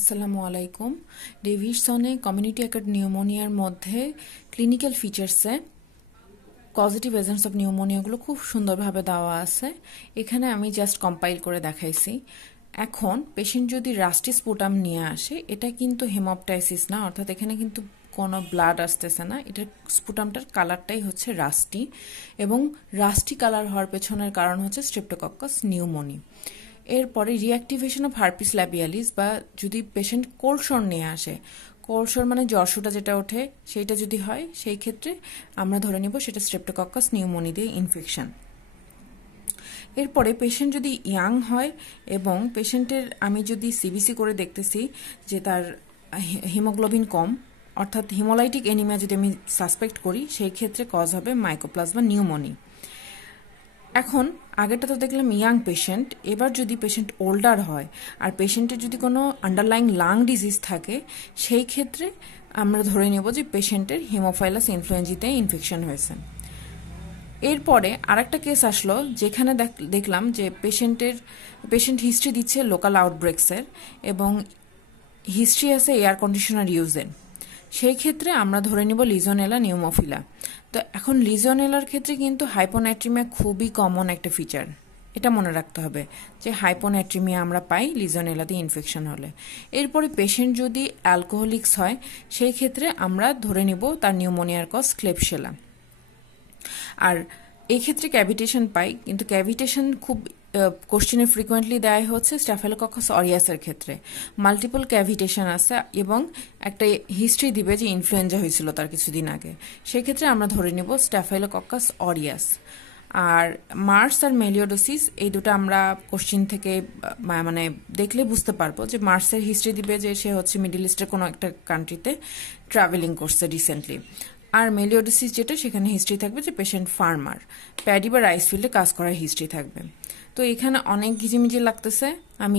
আসসালামু আলাইকুম। ডেভিডসনে কমিউনিটি অ্যাকার্ড নিউমোনিয়ার মধ্যে ক্লিনিক্যাল ফিচার্সে পজিটিভ এজেন্টস অফ নিউমোনিয়াগুলো খুব সুন্দরভাবে দেওয়া আছে। এখানে আমি জাস্ট কম্পাইল করে দেখাইছি। এখন পেশেন্ট যদি রাস্টি স্পুটাম নিয়ে আসে, এটা কিন্তু হেমোপটাইসিস না, অর্থাৎ এখানে কিন্তু কোনো ব্লাড আসতেছে না। এটার স্পুটামটার কালারটাই হচ্ছে রাস্টি, এবং রাস্টি কালার হওয়ার পেছনের কারণ হচ্ছে স্ট্রেপ্টোকক্কাস নিউমোনি। এরপরে রিঅ্যাক্টিভেশন অফ হার্পিস ল্যাবিয়ালিস, বা যদি পেশেন্ট কোল্ডসর নিয়ে আসে, কোল্ডসর মানে জ্বরসুটা যেটা ওঠে সেইটা যদি হয়, সেই ক্ষেত্রে আমরা ধরে নিব সেটা স্ট্রেপ্টোকক্কাস নিউমোনি দিয়ে ইনফেকশন। এরপরে পেশেন্ট যদি ইয়াং হয় এবং পেশেন্টের আমি যদি সিবিসি করে দেখতেছি যে তার হিমোগ্লোবিন কম, অর্থাৎ হিমোলাইটিক অ্যানিমিয়া যদি আমি সাসপেক্ট করি, সেই ক্ষেত্রে কজ হবে মাইকোপ্লাজমা নিউমোনি। এখন আগেরটা তো দেখলাম ইয়াং পেশেন্ট, এবার যদি পেশেন্ট ওল্ডার হয় আর পেশেন্টের যদি কোনো আন্ডারলাইং লাং ডিজিজ থাকে, সেই ক্ষেত্রে আমরা ধরে নেব যে পেশেন্টের হিমোফাইলাস ইনফ্লুয়েঞ্জিতে ইনফেকশন হয়েছে। এরপরে আরেকটা কেস আসলো যেখানে দেখলাম যে পেশেন্ট হিস্ট্রি দিচ্ছে লোকাল আউটব্রেকসের এবং হিস্ট্রি আছে এয়ার কন্ডিশনার ইউজের। সেই ক্ষেত্রে আমরা ধরে নিব লিজনেলা নিউমোফিলা। তো এখন লিজনেলার ক্ষেত্রে কিন্তু হাইপোনাইট্রিমিয়া খুবই কমন একটা ফিচার, এটা মনে রাখতে হবে যে হাইপোনাইট্রিমিয়া আমরা পাই লিজনেলা দিয়ে ইনফেকশন হলে। এরপরে পেশেন্ট যদি অ্যালকোহলিক্স হয়, সেই ক্ষেত্রে আমরা ধরে নিব তার নিউমোনিয়ার কজ ক্লেবশেলা। আর এই ক্ষেত্রে ক্যাভিটেশন পাই, কিন্তু ক্যাভিটেশন খুব কোশ্চেনে ফ্রিকোয়েন্টলি দেয় হচ্ছে স্ট্যাফিলোকক্কাস অরিয়াসের ক্ষেত্রে। মাল্টিপল ক্যাভিটেশন আছে এবং একটা হিস্ট্রি দিবে যে ইনফ্লুয়েঞ্জা হয়েছিল তার কিছুদিন আগে, সেক্ষেত্রে আমরা ধরে নেব স্ট্যাফিলোকক্কাস অরিয়াস। আর মার্স আর মেলিওডোসিস, এই দুটো আমরা কোশ্চিন থেকে মানে দেখলে বুঝতে পারবো যে মার্সের হিস্ট্রি দিবে যে সে হচ্ছে মিডল ইস্টের কোনো একটা কান্ট্রিতে ট্রাভেলিং করছে রিসেন্টলি। আর মেলিওডোসিস যেটা, সেখানে হিস্ট্রি থাকবে যে পেশেন্ট ফার্মার, প্যাডি বা রাইস ফিল্ডে কাজ করার হিস্ট্রি থাকবে। তো এখানে অনেক ঘিজিমিজি লাগতেছে, আমি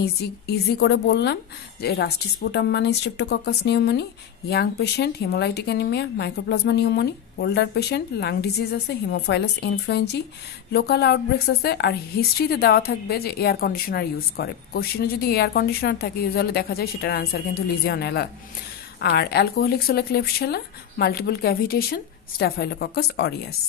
ইজি করে বললাম যে রাস্টি স্পুটাম মানে streptococcus pneumoniae, young patient haemolytic anaemia mycoplasma pneumoniae, older patient lung disease আছে হিমোফাইলাস ইনফ্লুয়েঞ্জি, লোকাল আউটব্রেকস আছে, আর হিস্ট্রিতে দেওয়া থাকবে যে এয়ার কন্ডিশনার ইউজ করে। কোশ্চেনে যদি এয়ার কন্ডিশনার থাকে ইউজুয়ালি দেখা যায় সেটার আনসার কিন্তু লিজিওনেলা। আর অ্যালকোহলিক্স হলে ক্লেবশেলা, মাল্টিপল ক্যাভিটেশন স্ট্যাফিলোকক্কাস অরিয়াস।